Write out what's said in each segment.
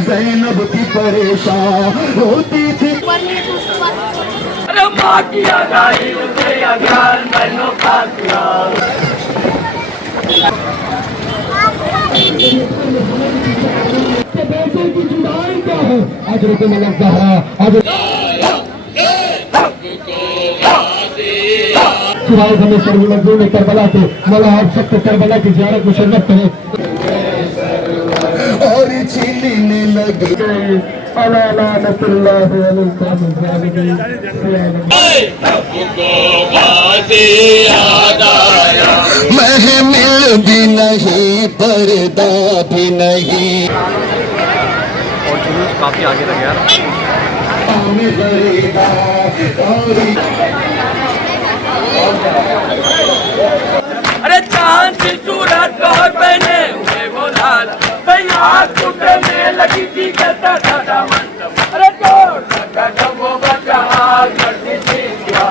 ज़ैनब की परेशान होती थी। अरे माँ की आगाही उसे अज्ञान बनो पातिया। बेटे की जुदाई क्या है? हज़रत मलक ज़हरा सुराय हमें सर्वलग्नों में करबला के मौला आप सबको करबला की ज़ियारत मुशर्रफ करे और छीनने लगे। अला लानतुल्लाह अलैकुम ज़ालिमीन। महमिल भी नहीं पर्दा भी नहीं। और जुलूस काफ़ी आगे लगे यार। अरे चांद की सूरत बहुत पहने हुए वो लाल यहाँ टूटने लगी थी कहता था दामन। अरे जोर लगा जब वो बच्चा हाथ करती थी क्या।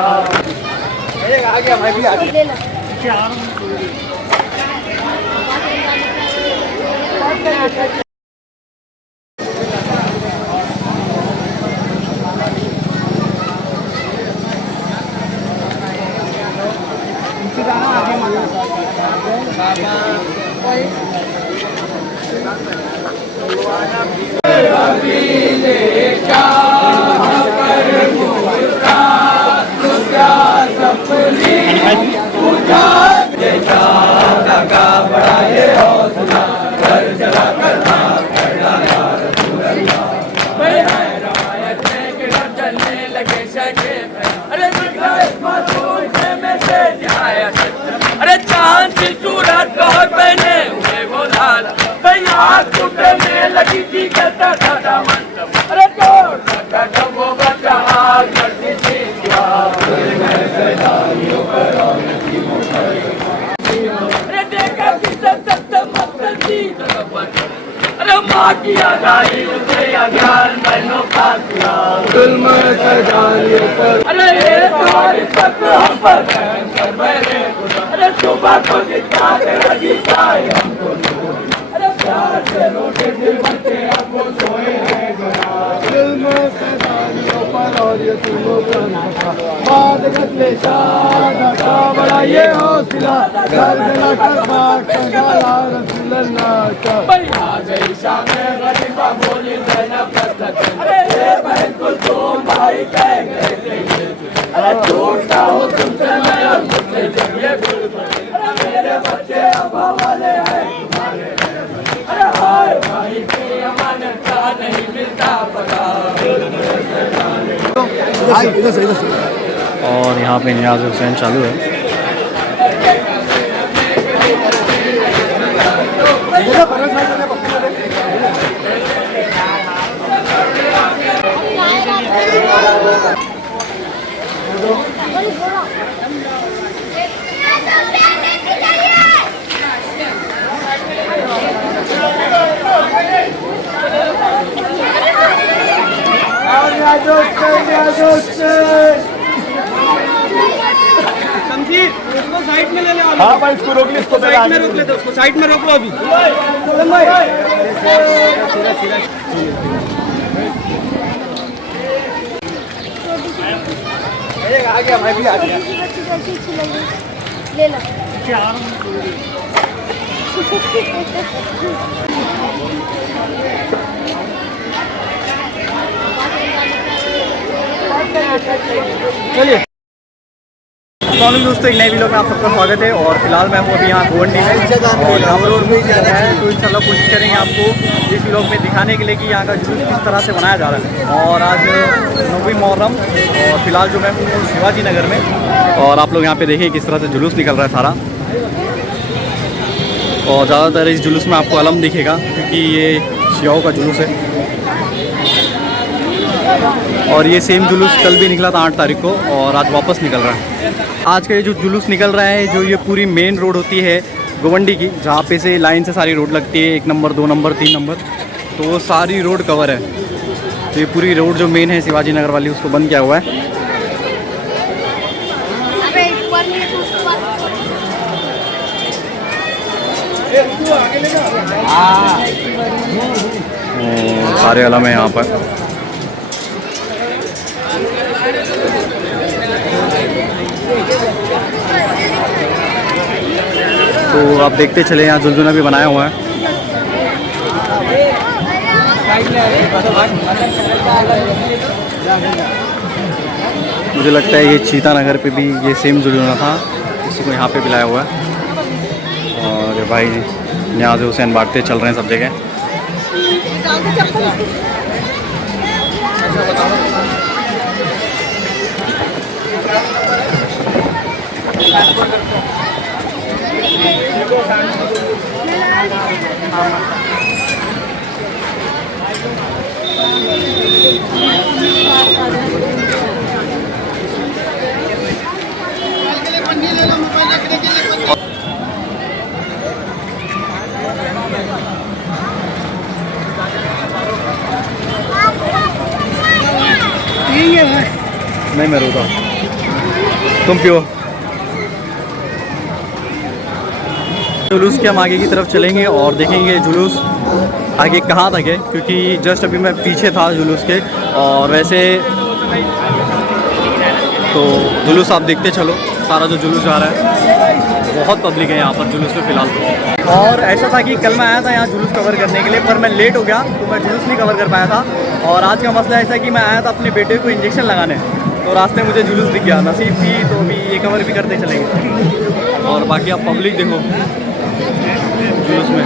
आ गया भाई भी आ गया। अरे चांद की सूरत बहुत पहने हुए वो लाल यहाँ टूटने लगी थी कहता था दामन। अरे जोर लगा जब वो बच्चा हाथ करती थी क्या। अरे देखा किसे सबसे मस्त थी। अरे माँ की आगाही उसे अज्ञान बनो पातिया। अरे ये तुम्हारी सत्य हम पर अरे सुबह को जितना लगी जाए हमको। अरे प्यार से रोटे दिल बच्चे हमको सोए हैं दिल में सैतानियों पर और ये तुमको बाद गले का बड़ा ये हौसला घर ना कर बात का रसूल अल्लाह का भाई आ गई शामे गरीबा बोली ज़ैनब कसरत। अरे ये बहन को तुम भाई कह गए थे। अरे टूटता हूँ तुमसे मैं और मुझसे जब ये अरे मेरे बच्चे अब वाले हैं तुम्हारे। अरे हाय भाई की अमानत का नहीं मिलता पता। और यहाँ पे नियाज़ हुसैन चालू है। उसको साइड में ले ले। हाँ भाई इसको रोक ले, इसको साइड में रोक लेते, उसको साइड में रोको अभी। आ गया भाई भी आ गया। ले लो। चलिए दोस्तों, एक नए वीडियो में आप सबका स्वागत है। और फिलहाल मैं हूँ अभी यहाँ गोवंडी में और यहाँ पर रोड में जाना है। तो इंशाल्लाह कोशिश करेंगे आपको इस वीडियो में दिखाने के लिए कि यहाँ का जुलूस किस तरह से बनाया जा रहा है। और आज 9वीं मुहर्रम और फिलहाल जो मैं हूँ शिवाजी नगर में। और आप लोग यहाँ पे देखिए किस तरह से जुलूस निकल रहा है सारा। और ज़्यादातर इस जुलूस में आपको अलम दिखेगा क्योंकि ये शियाओं का जुलूस है। और ये सेम जुलूस कल भी निकला था 8 तारीख को और आज वापस निकल रहा है। आज का ये जो जुलूस निकल रहा है, जो ये पूरी मेन रोड होती है गोवंडी की, जहाँ पे से लाइन से सारी रोड लगती है, 1 नंबर 2 नंबर 3 नंबर, तो वो सारी रोड कवर है। तो ये पूरी रोड जो मेन है शिवाजी नगर वाली, उसको बंद किया हुआ है। सारे अलम है यहाँ पर। तो आप देखते चले, यहाँ जुलजुना भी बनाया हुआ है। मुझे लगता है ये चीता नगर पे भी ये सेम जुलूना था, किसी को यहाँ पे पिलाया हुआ है। और भाई न्याज़ हुसैन बांटते चल रहे हैं सब जगह। नहीं मैं रोता हूँ, तुम पियो। जुलूस के हम आगे की तरफ चलेंगे और देखेंगे जुलूस आगे कहाँ तक है, क्योंकि जस्ट अभी मैं पीछे था जुलूस के। और वैसे तो जुलूस आप देखते चलो, सारा जो जुलूस जा रहा है, बहुत पब्लिक है यहाँ पर जुलूस में फ़िलहाल। और ऐसा था कि कल मैं आया था यहाँ जुलूस कवर करने के लिए, पर मैं लेट हो गया तो मैं जुलूस नहीं कवर कर पाया था। और आज का मसला ऐसा है कि मैं आया था अपने बेटे को इंजेक्शन लगाने, तो रास्ते में मुझे जुलूस दिख गया, नसीब थी तो अभी ये कवर भी करते चलेंगे। और बाकी आप पब्लिक देखो जुलूस में।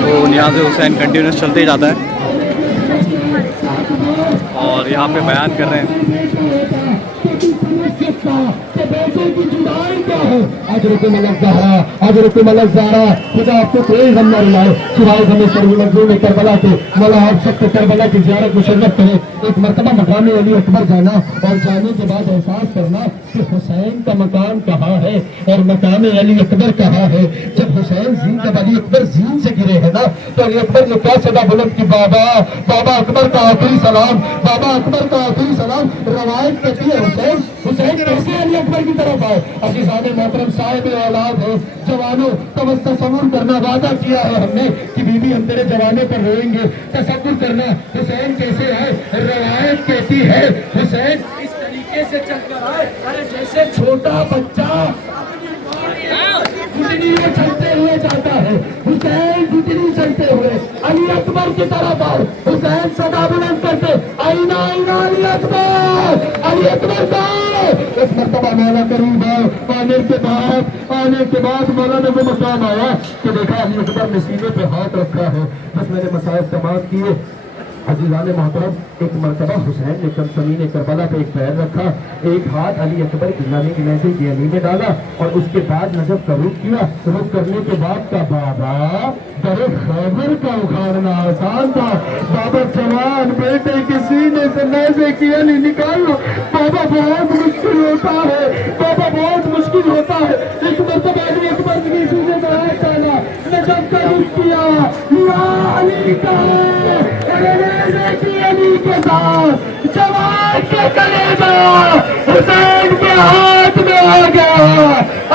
तो न्याज़ हुसैन कंटिन्यूस चलते ही जाता है और यहाँ पे बयान कर रहे हैं। खुदा आपको कोई गम न रुलाए, सिवाय गम सरवलज़ून करबला के। मौला आप सबको करबला की ज़ियारत मुशर्रफ करे। एक मरतबा मकाम अली अकबर जाना और जाने के बाद एहसास करना कि हुसैन का मकाम कहाँ है और मकाम अली अकबर कहाँ है। जब हुसैन जीन जब अली अकबर जीन से गिरे हैं ना, तो अली अकबर ने क्या सदा बुलंद की, बाबा बाबा अकबर का आखिरी सलाम, बाबा अकबर का आखिरी सलाम। रवायत कहती है हुसैन कैसे अली अकबर की तरफ आए। अज़ीज़ाने मोहतरम साहिब औलाद है, जवानों तब तसव्वुर करना, वादा किया है हमने कि बीबी हम तेरे जवाने पर रोएंगे। तसव्वुर करना हुसैन कैसे आए। रवायत कहती है हुसैन इस तरीके से चलकर आए, अरे जैसे छोटा बच्चा घुटनी में चलते हुए जाता है। हुसैन घुटनी चलते हुए अली अकबर की तरफ आए। हुसैन सदा बुलंद करते, आईना आईना अली अकबर, अली अकबर का। इस मरतबा मौला करीब आने के बाद मौला ने वो मकाम आया कि देखा अली अकबर ने सीने पे हाथ रखा है। बस मैंने मसाइब तमाम किए। अज़ीज़ाने मोहतरम एक मरतबा हुसैन ने ज़मीन करबला पे एक पैर रखा, एक हाथ अली अकबर की नानी की नज़र की अली में डाला और उसके बाद नजब का रुख किया। रुख करने के बाद का बाबा दरे खैबर का उखाड़ना आसान था। बाबा जवान बेटे के सीने से नज़र की अली निकालना बाबा बहुत मुश्किल होता है, बाबा बहुत मुश्किल होता है। एक मरतबा अली अकबर की सीने में हाथ डाला, नजब का रुख किया, या अली का अली के साथ जवान के कलेजा हुसैन के हाथ में आ गया।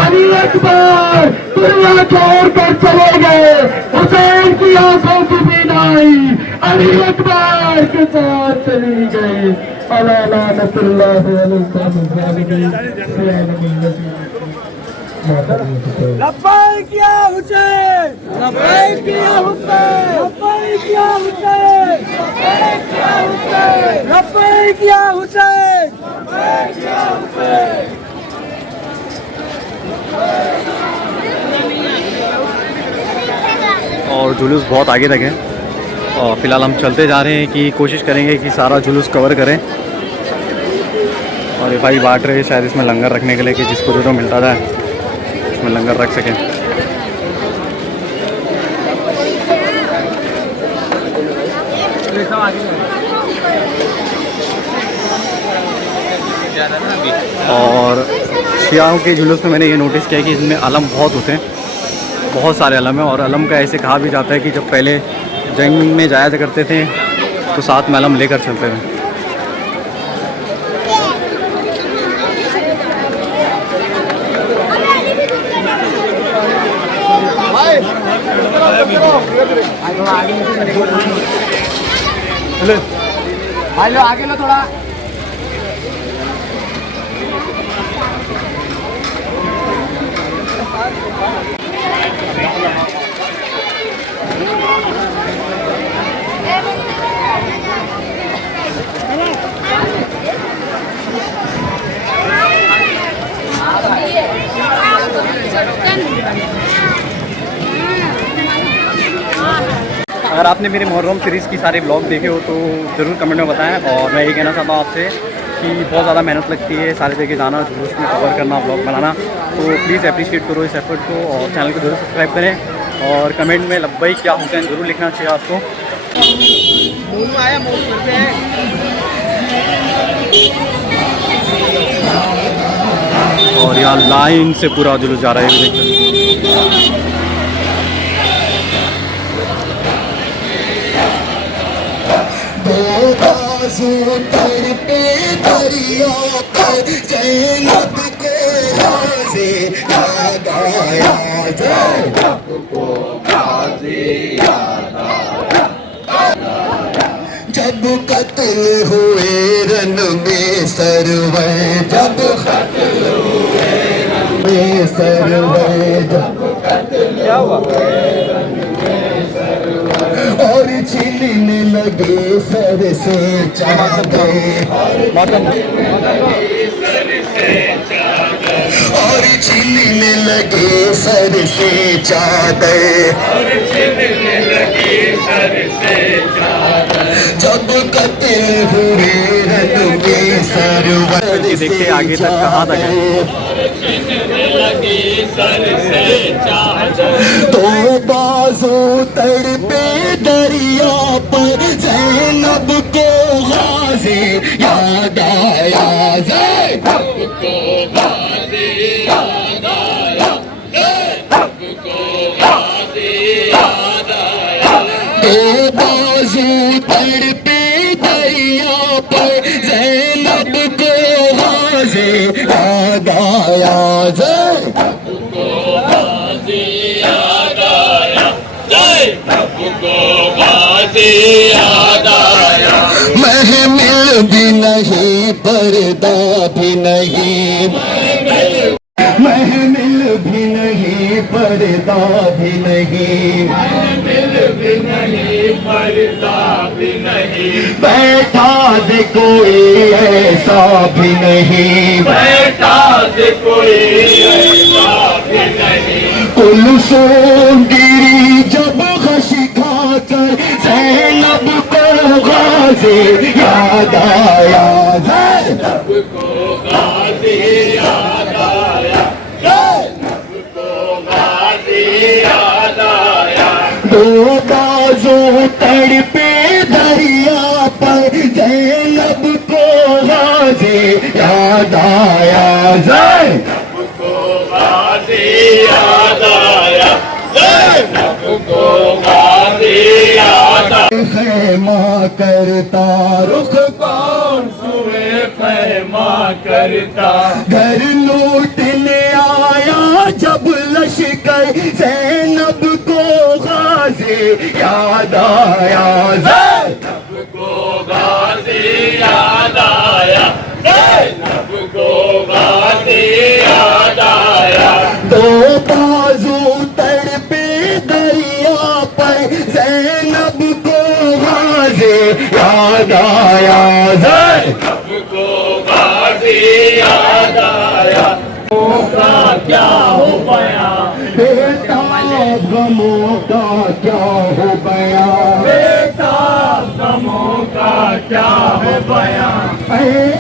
अली अकबर दुनिया छोड़ कर चले गए, हुसैन की आंखों की बीनाई अली अकबर के साथ चली गई। अला लानतुल्लाहि लब्बैक या हुसैन, लब्बैक या हुसैन, लब्बैक या हुसैन, लब्बैक या हुसैन, लब्बैक या हुसैन, लब्बैक या हुसैन। और जुलूस बहुत आगे तक है और फ़िलहाल हम चलते जा रहे हैं कि कोशिश करेंगे कि सारा जुलूस कवर करें। और ये भाई बांट रहे हैं शायद इसमें लंगर रखने के लिए कि जिसको जो मिलता था इसमें लंगर रख सकें। और शियाओं के जुलूस में मैंने ये नोटिस किया कि इसमें अलम बहुत होते हैं, बहुत सारे अलम हैं। और अलम का ऐसे कहा भी जाता है कि जब पहले जंग में जाया करते थे तो साथ में अलम लेकर चलते हैं। हेलो आगे लो थोड़ा। अगर आपने मेरे मुहर्रम सीरीज़ की सारे ब्लॉग देखे हो तो ज़रूर कमेंट में बताएं। और मैं ये कहना चाहता हूँ आपसे कि बहुत ज़्यादा मेहनत लगती है सारे जगह जाना, जुलूस में कवर करना, ब्लॉग बनाना। तो प्लीज़ अप्रिशिएट करो इस एफर्ट को और चैनल को ज़रूर सब्सक्राइब करें। और कमेंट में लब्बई क्या होता है ज़रूर लिखना चाहिए आपको। और यहाँ लाइन से पूरा जुलूस जा रहा है, ये देखिए। तड़पे दरिया पर ज़ैनब को गाज़ी याद आया, ज़ैनब को गाज़ी याद आया। जब कत्ल हुए रन में सरवर, जब कत्ल हुए रन में सरवर, जब कत्ल हुए और छीनने लगे सर से चादर, और छीनने लगे सर से चादर, जब कत्ल हुए रन में सरवर। देखते आगे तक कहाँ तक है। तो बाजू तड़पे दरिया पर ज़ैनब को गाज़ी याद आया, ज़ैनब को गाज़ी याद आया, ज़ैनब को गाज़ी याद आया। तो बाजू तड़पे दरिया पर ज़ैनब को गाज़ी याद आया, ज़ैनब महमिल भी नहीं, पर्दा भी नहीं, महमिल भी नहीं, पर्दा भी नहीं, महमिल भी नहीं, पर्दा भी नहीं, बैठा दे कोई ऐसा भी नहीं, बैठा दे कोई ऐसा भी नहीं। कुलसूम गिरी जब खशी खाकर ज़ैनब को गाज़ी याद आया, ज़ैनब को गाज़ी याद आया, ज़ैनब को गाज़ी याद आया। दो बाजू तड़पे दरिया पर ज़ैनब को गाज़ी याद आया, ज़ैनब को गाज़ी याद आया, ज़ैनब को गाज़ी याद आया। ख़ैमा करता रुख कौन सुए ख़ैमा करता, घर लूटने आया जब लश्कर ज़ैनब को गाज़ी याद आया, ज़ैनब को गाज़ी याद आया, ज़ैनब को गाज़ी याद आया। दो बाजू तड़पे दरिया पर ज़ैनब को गाज़ी याद आया, ज़ैनब को गाज़ी याद आया। का क्या हो गया बेटा, गमों का क्या हो गया बेटा, गमों का क्या हो गया। ऐ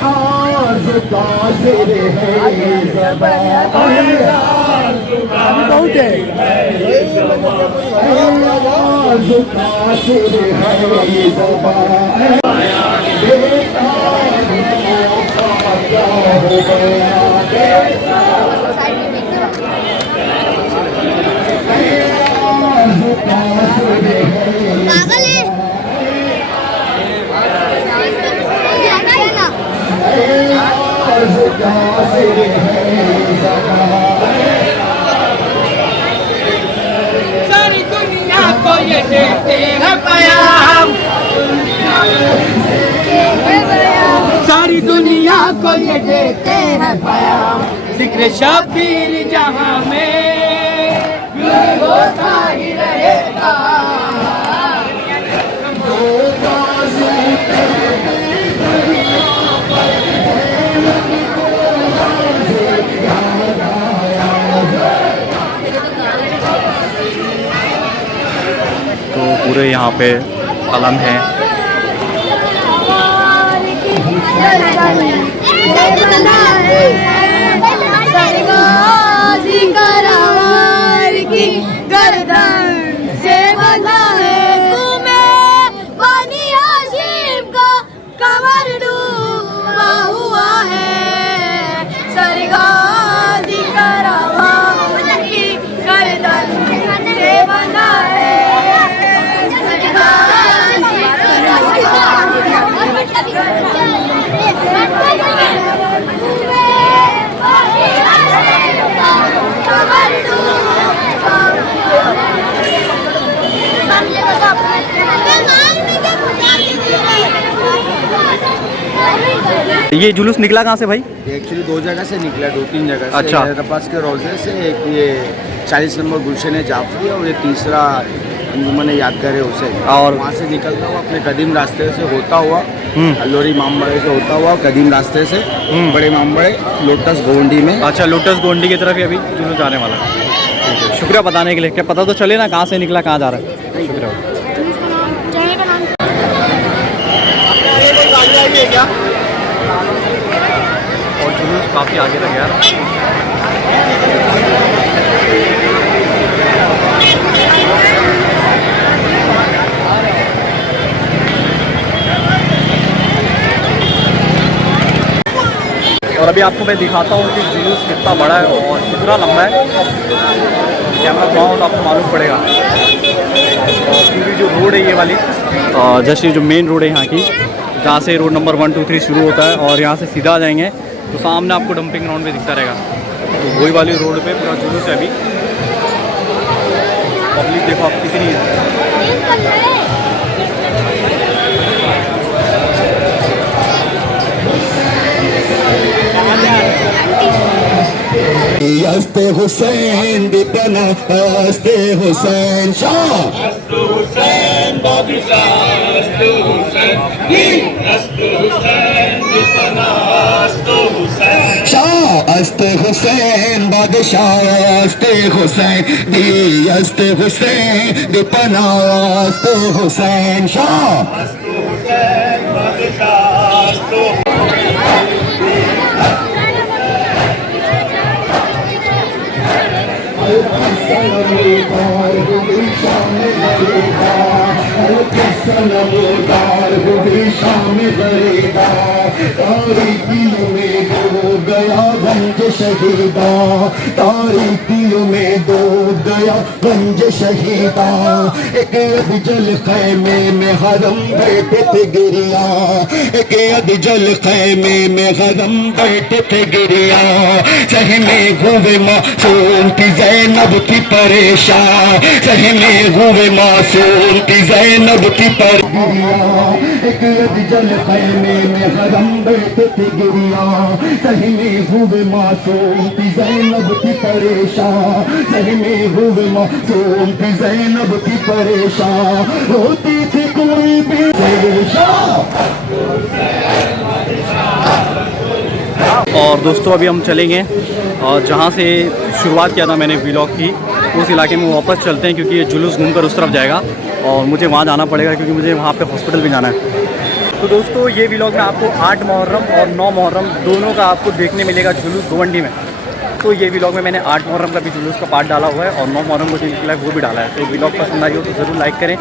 आज़ का सिर है ये ज़बान, ऐ आज़ का सिर है ये ज़बान, ऐ आज़ का सिर है ये ज़बान। बेटा गमों का क्या हो गया बेटा, पागल है। को ये देते हैं पैगाम, जिक्र शबीर जहां में होता ही रहेगा। तो पूरे यहाँ पे कलम है। गर्दन से बंधा है तुम्हें पानी हाशिम का कमर डूबा हुआ है। सरगाजी करावान की गर्दन से बंधा है। सरगाजी ये जुलूस निकला कहाँ से भाई? एक्चुअली 2 जगह से निकला, 2-3 जगह से। अच्छा। हैदराबाद के रोजे से एक ये 40 नंबर गुलशन जाफरी और ये तीसरा अंजुमन यादगार हुसैन, और वहाँ से निकलता हुआ अपने कदीम रास्ते से होता हुआ अल्लोरी मामबड़े से होता हुआ कदीम रास्ते से बड़े मामबड़े लोटस गोवंडी में। अच्छा, लोटस गोंडी की तरफ ही अभी जुलूस जाने वाला है। ठीक है, शुक्रिया बताने के लिए। क्या पता तो चले ना कहाँ से निकला, कहाँ जा रहा है। शुक्रिया। और जुलूस काफ़ी आगे तक यार। और अभी आपको मैं दिखाता हूँ कि जुलूस कितना बड़ा है और कितना लंबा है। कैमरा घुमाऊँ तो आपको मालूम पड़ेगा। और पूरी जो रोड है ये वाली, जैसे जो मेन रोड है यहाँ की, जहाँ से रोड नंबर 1, 2, 3 शुरू होता है और यहाँ से सीधा आ जाएंगे तो सामने आपको डंपिंग ग्राउंड भी दिखता रहेगा। तो वही वाली रोड पे पूरा जुलूस है अभी। पब्लिक देखो आप कितनी है। हस्ते हुसैन दीपना हस्ते हुसैन शाह, हस्ते हुसैन बादशाह, हस्ते हुसैन हस्ते हुसैन दीपना हस्ते हुसैन शाह, हस्ते हुसैन बादशाह, हस्ते हुसैन दी, हस्ते हुसैन दीपना हस्ते हुसैन शाह, हस्ते हुसैन बादशाह। तारीखियों में डूब गया गंज शहीदा, तारीखियों में डूब गया गंज शहीदा। एक अधजल खैमे में हरम बैठे थे गिरिया, एक अधजल खैमे में हरम बैठे थे गिरिया। सहमे हुए मासूम थी ज़ैनब की परेशान, सहमे हुए मासूम थी ज़ैनब की परेशान। एक अधजल खैमे में हरम बैठे थे गिरिया, सहमे हुए मासूम थी ज़ैनब की परेशान, सहमे हुए मासूम थी ज़ैनब की परेशान। रोती थी कोई भी और दोस्तों अभी हम चलेंगे और जहाँ से शुरुआत किया था मैंने व्लॉग की, उस इलाके में वापस चलते हैं क्योंकि ये जुलूस घूमकर उस तरफ जाएगा और मुझे वहाँ जाना पड़ेगा क्योंकि मुझे वहाँ पे हॉस्पिटल भी जाना है। तो दोस्तों ये व्लॉग में आपको 8 मुहर्रम और 9 मुहर्रम दोनों का आपको देखने मिलेगा जुलूस गोवंडी में। तो ये व्लॉग में मैंने 8 मुहर्रम का भी जुलूस का पार्ट डाला हुआ है और 9 मुहर्रम को जो निकला है वो भी डाला है। तो व्लॉग पसंद आई हो तो ज़रूर लाइक करें।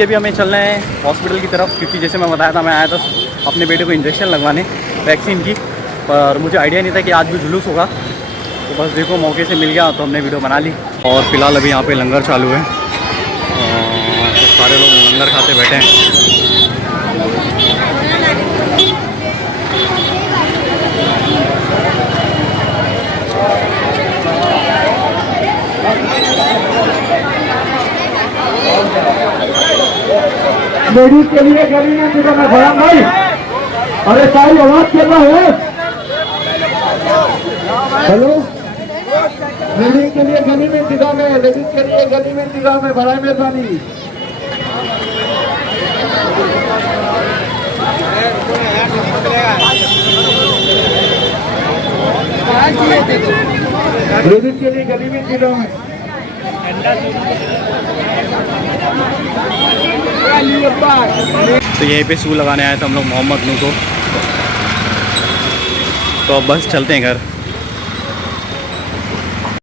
ये भी हमें चलना है हॉस्पिटल की तरफ क्योंकि जैसे मैं बताया था मैं आया था अपने बेटे को इंजेक्शन लगवाने वैक्सीन की, पर मुझे आइडिया नहीं था कि आज भी जुलूस होगा। तो बस देखो मौके से मिल गया तो हमने वीडियो बना ली। और फिलहाल अभी यहाँ पे लंगर चालू है, तो सारे लोग लंगर खाते बैठे हैं। लेडीज के लिए गली में भाई अरे सारी आवाज कर रहा है। हेलो, लेडीज के लिए गली में इंतजाम है, लेडीज के लिए गली में इंतजाम है, बड़ा मेहरबानी। लेडीज के लिए गली में इंतजाम है। तो यहीं पे शू लगाने आए थे हम लोग मोहम्मद नू को। तो अब बस चलते हैं घर।